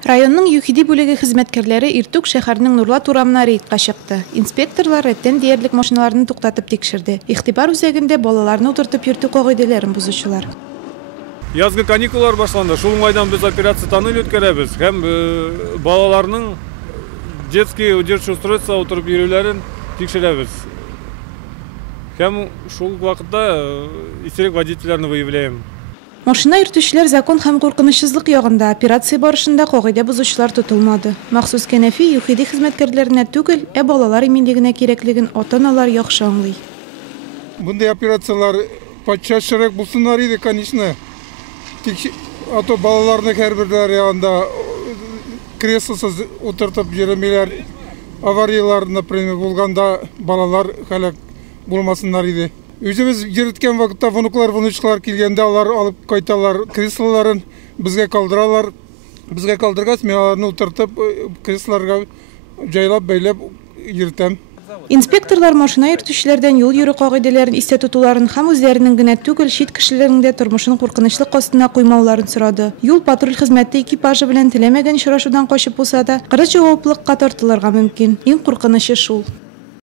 Районның Юхиди бүлеге хезмәткәрләре Иртүк шәһәрнең Нурлат урамына рейдка чыкты. Инспекторлар рәттән диярлек машиналарны туктатып тикшерде. Игътибар үзәгендә балаларны утыртып йөртү кагыйдәләрен бузучылар. Язгы каникуллар башланды. Шул уңайдан без операция таныл үткәрәбез һәм балаларның детский удерживающее устройство утырып йөрүләрен тикшерәбез. Һәм шул вакытта исерек водительләрне выявляем. Машина йөртүчеләр закон һәм куркынычсызлык ягында операция барышында кагыйдә бузучылар тотылмады. Махсус кәнәфи Юхиди хезмәткәрләренә түгел, балалар иминлегенә кирәклеген ата-аналар яхшы аңлый. Bunday operatsiyalar почаще булсыннар иде, конечно. А то балаларны һәрберләре янда креслосыз утыртып йөрмиләр. Авариялар, например, булганда балалар һәлак булмасыннар иде. Үзебез йөрткән вакытта внуклар килгәндә алар алып кайталар креслоларын, безгә калдыралар. Безгә калдыргач, мен аларны утыртып креслоларга җайлап бәйләп йөртәм. Инспекторлар машина йөртүчеләрдән юл йөрү кагыйдәләрен истә тотуларын һәм үзләренең генә түгел, чит кешеләрнең дә тормышын куркынычлык астына куймауларын сорады. Юл патруль хезмәте экипажы белән теләмәгән очрашудан качып булса да, кырыс җаваплылыкка тартылырга мөмкин. Иң куркынычы шул.